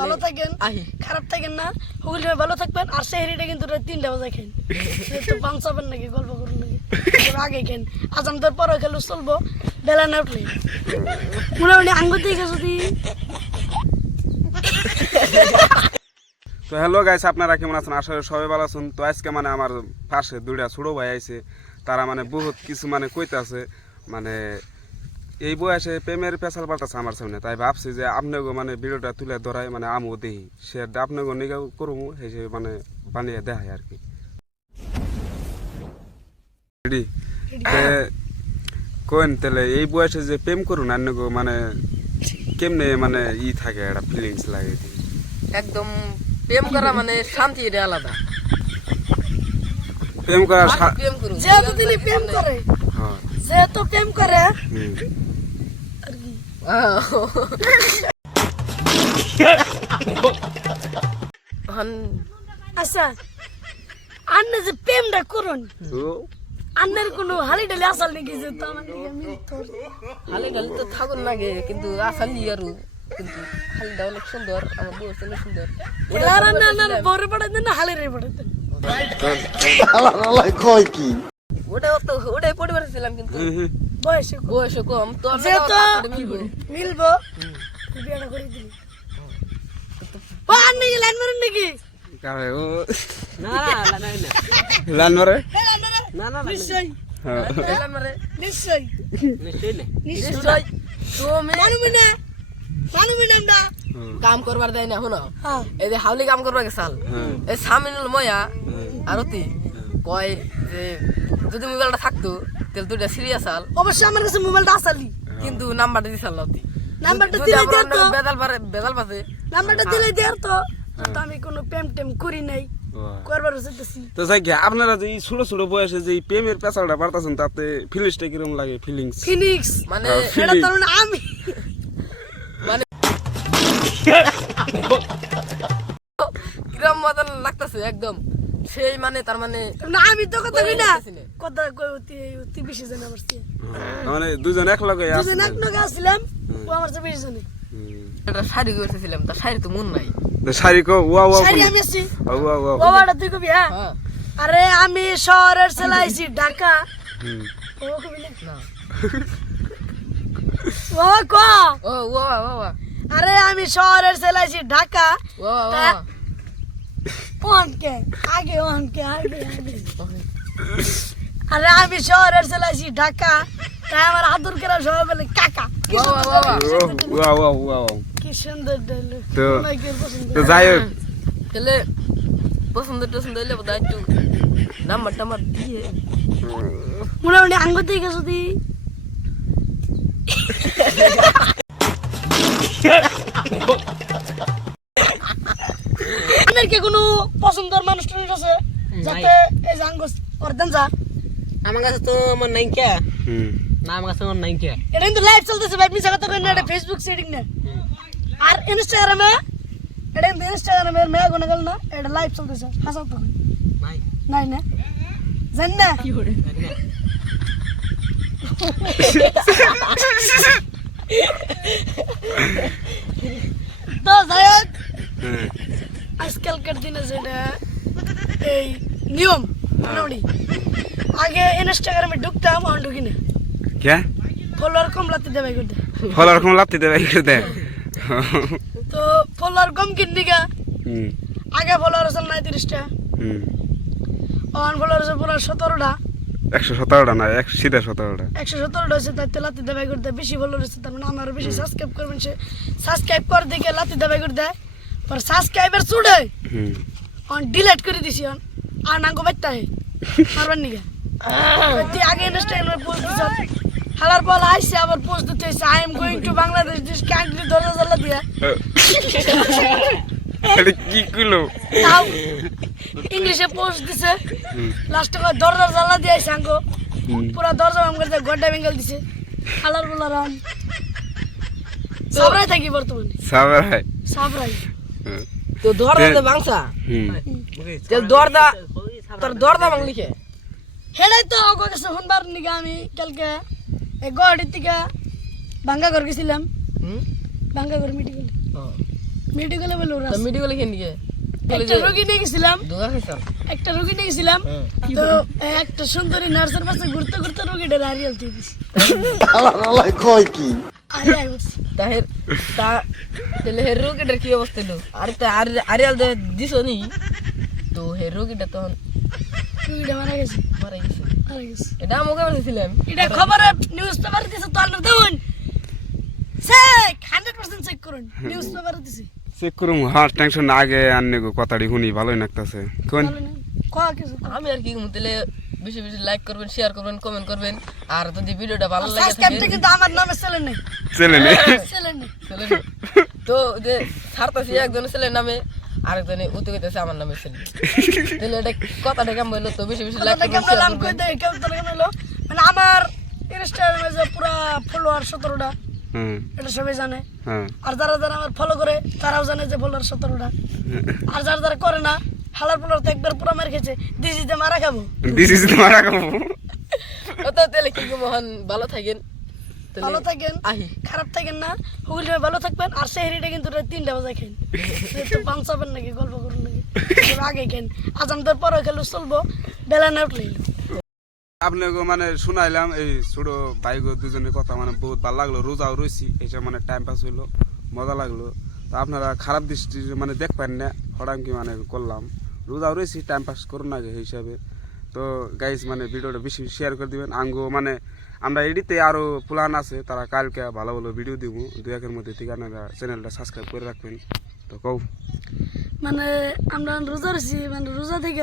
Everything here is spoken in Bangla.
ভালো থাকেন আহি খারাপ থাকেন না। হুগলি ভাই ভালো থাকবেন আর সেহরিটা কিন্তু তিনটা বাজে খেন তো পাঁচাবেন নাকি গল্প করুন নাকি? আগে খেন আজ আমাদের পরে খেলো চলবো। বেলা না উঠলে। মোটামুটি আঙ্গুর দিকে যদি তো হ্যালো গাইস আপনারা কেমন আছেন? আসলে সবাই ভালো আছেন। তো আজকে মানে আমার পাশে দুইটা ছোট ভাই আইছে। তারা মানে বহুত কিছু মানে কইতাছে। মানে এই বয়সে প্রেমের পেশাল পাল্টাছে আমার সামনে তাই ভাবছি যে আপনাকে মানে ভিডিওটা তুলে ধরাই মানে আমও দেখি সে আপনাকে নিগা করব যে মানে বানিয়ে দেখায় আর কি? কোন তাহলে এই বয়সে যে প্রেম করুন আপনাকে মানে কেমনে মানে ই থাকে একটা ফিলিংস লাগে একদম প্রেম করা মানে শান্তি এটা আলাদা। প্রেম করা প্রেম করুন প্রেম করে। হ্যাঁ। যেহেতু প্রেম করে। আচ্ছা আন্নে যে প্রেমটা করুন। তো কোনো হালি ডালি আসাল নাকি যে হালি ডালি তো থাকুন লাগে কিন্তু আসালি আর কিন্তু হালিটা অনেক সুন্দর আমার বউ অনেক সুন্দর। এলার আন্না আন্নার বড় পড়াতেন না হালি রে পড়াতেন কয় কি? ওটা তো ওটাই পরিবার ছিলাম কিন্তু। বয়সে কম। বয়স কম। তো আমরা মিলবো। মিলবো বিয়েটা করে দিবি। ও আন্নে লাইন মারেন নাকি? কারে ও। লান মারে? নিশ্চয়। হ্যাঁ। এলাম নিশ্চয়। নিশ্চয় নিশ্চয়। তুমি মানুমি না। মানুমি না আমরা। কাম করবার দেয় না শুনো। হ্যাঁ। এই যে হাউলি কাম করবার গেছাল। হ্যাঁ। এই সামিনুল ময়া আর অতি কয় যে যদি মোবাইলটা থাকতো তাহলে দুইটা সিরিয়াস আল। অবশ্যই আমার কাছে মোবাইলটা আসালি কিন্তু নাম্বারটা দিছাল না অতি। নাম্বারটা দিলে দিয়ে তো। বেদাল পারে বেদাল পাতে নাম্বারটা দিলে দিয়ে তো। তো আমি কোনো প্রেম টেম করি নাই। করবার তো যাই আপনারা যে এই ছোট ছোট বয়সে যে এই প্রেমের পেশালটা বাড়তাছেন তাতে ফিলিংসটা কীরকম লাগে ফিলিংস ফিনিক্স মানে হ্যাঁ, এটা তার মানে আমি। মানে কিরম মতন লাগতেছে একদম। সেই মানে তার মানে না আমি তো কথা কই না। কথা কই অতি অতি বেশি জানে আমার চেয়ে। মানে দুজন এক লগে দুজন এক আসছিলাম ও আমার চেয়ে বেশি জানে। একটা শাড়ি শাড়ি তো মন নাই। শাড়ি কো ওয়া ওয়া শাড়ি আমি আসছি ওয়া ওয়া বাবাটা তুই কবি হ্যাঁ? হ্যাঁ। আরে আমি শহরের চালাইছি ঢাকা। ও কবি না? বাবা ক। ও ও ও ও আরে আমি শহরের চালাইছি ঢাকা। ও অনকে আগে অনকে আগে আগে। আরে আমি শহরের চালাইছি ঢাকা। তাই আমার আদর করা সবাই বলে কাকা কি সুন্দর। তো- পছন্দ। তো যাই হোক। তাহলে পছন্দ টছন্দ হইলে বোধ একটু নাম্বার টাম্বার দিয়ে। মোটামুটি আঙ্গুর থেকে যদি আপনার পছন্দের মানুষ টানুষ আছে যাতে এই আঙ্গুর অর্ধেন যা। আমার কাছে তো আমার নাই কে না আমার কাছে আমার নাই কে এটা কিন্তু লাইভ চলতেছে ভাই মিছা কথা কই না এটা ফেসবুক সেটিং না। আর ইনস্টাগ্রামে এটা কিন্তু ইনস্টাগ্রামে মেয়া গুনে গেল না এটা লাইভ চলতেছে। হাসাও তো নাই। নাই না? জান না। তো যাই হোক হ্যাঁ। দিনে যেটা এই নিয়ম মোটামুটি আগে ইনস্টাগ্রামে ঢুকতাম এখন ঢুকি না। কে? ফলোয়ার কম দেবাই করতে। লাত্তি দেবে একটু দে তো ফলোয়ার কম কিননি গা আগে ফলোয়ার আছে নাই তিরিশটা হুম। অন ফলোয়ার আছে পুরো সতেরোটা। একশো সতেরোটা না একশো সিধা সতেরোটা। একশো সতেরোটা হচ্ছে তাই তো লাতি দেবাই করতে। বেশি ফলোয়ার আছে তার মানে আমার বেশি সাবস্ক্রাইব করবেন সে। সাবস্ক্রাইব করে দেখে লাতি দেবাই করতে। পর সাবস্ক্রাইবার চুড়ে অন ডিলিট করে দিছি অন আর নাঙ্গ বাইতে হে মারবার নিগা। তুই আগে ইনস্টাগ্রামে পোস্ট দিছ। হালার পর আইসে আবার পোস্ট দিতে হইছে। I am going to Bangladesh this country দরজা জ্বালা দিয়া। এটা কি কইলো? তাও ইংলিশে পোস্ট দিছে। লাস্টে দরজা জ্বালা দিয়ে হুম। পুরা দরজা ভাঙ করে গড্ডা বেঙ্গল দিছে। হালার বলার আম সাবরাই থাকি বর্তমানে। সাবার সাবরাই। হুম। তো দরদা দে বাংসা হুম। দরদা তোর দরদা বাং লিখে হেলাই তো শুনবার নিগা আমি কালকে। গুয়াহাটির থেকে ঘর গেছিলাম। হুম? বাঙ্গা ঘর মিটিং বলে ওরা তো মেডিকেলে কেন একটা রোগী নিয়ে গেছিলাম। একটা রোগী নিয়ে গেছিলাম। তো একটা সুন্দরী নার্সের পাশে ঘুরতে ঘুরতে রোগীটা দিয়ে দিছি। আরে বলছি তাহের তা তাহলে হে রোগীটার কি অবস্থা হলো আরে তা আর আরিয়াল দে দিছ নি তো হে রোগীটা তখন রোগীটা মারা গেছে মারা গেছে এটা আমাকে বলছিলাম এটা খবরে নিউজ পেপারে দিছে তো দেখুন চেক হান্ড্রেড পার্সেন্ট চেক করুন নিউজ পেপারে দিছে চেক হ্যাঁ টেনশন আগে আননে গো কথাটি শুনি ভালোই লাগতাছে কোন আমি আর কি বেশি বেশি লাইক করবেন শেয়ার করবেন কমেন্ট করবেন। আর যদি ভিডিওটা ভালো লাগে সাবস্ক্রাইবটা কিন্তু আমার নামে ছেলে নেই। ছেলে নেই। ছেলে নেই। তো যে ছাড়তাছি একজন ছেলের নামে আরেকজনে উতে কইতেছে আমার নামে ছেলে তাহলে এটা কথাটা কেমন বলল তো বেশি বেশি লাইক করবেন হলো? মানে আমার ইনস্টাগ্রামে যে পুরা ফলোয়ার সতেরোটা হ্যাঁ এটা সবাই জানে। হ্যাঁ। আর যারা যারা আমার ফলো করে তারাও জানে যে ফলোয়ার সতেরোটা। আর যারা যারা করে না হালার ফলোয়ার তো একবার পুরা মার খেয়েছে দিজিতে মারা খাব। ইজ মারা খাব। ও তো তাহলে কি মোহন ভালো থাকেন। ভালো থাকেন আহি। খারাপ থাকেন না হুগলি ভালো থাকবেন আর সেহরিটা কিন্তু তিনটা বাজে খেন তো পাঁচাবেন নাকি গল্প করুন নাকি? আগে খেন আজ আমাদের পরে খেলে চলবো বেলা না উঠলে আপনাকে মানে শুনাইলাম এই ছোট ভাইগো দুজনের কথা মানে বহুত ভালো লাগল রোজাও রয়েছি এইসব মানে টাইম পাস হইল মজা লাগল। তো আপনারা খারাপ দৃষ্টি মানে দেখবেন না হঠাৎ কি মানে করলাম। রোজাও রয়েছি টাইম পাস করুন না সেই হিসাবে। তো গাইজ মানে ভিডিওটা বেশি শেয়ার করে দিবেন। আঙ্গো মানে আমরা এডিতে আরও প্ল্যান আছে, তারা কালকে ভালো ভালো ভিডিও দিব। দু একের মধ্যে ঠিক আপনারা চ্যানেলটা সাবস্ক্রাইব করে রাখবেন। তো কৌ মানে আমরা রোজা রয়েছি মানে রোজা থেকে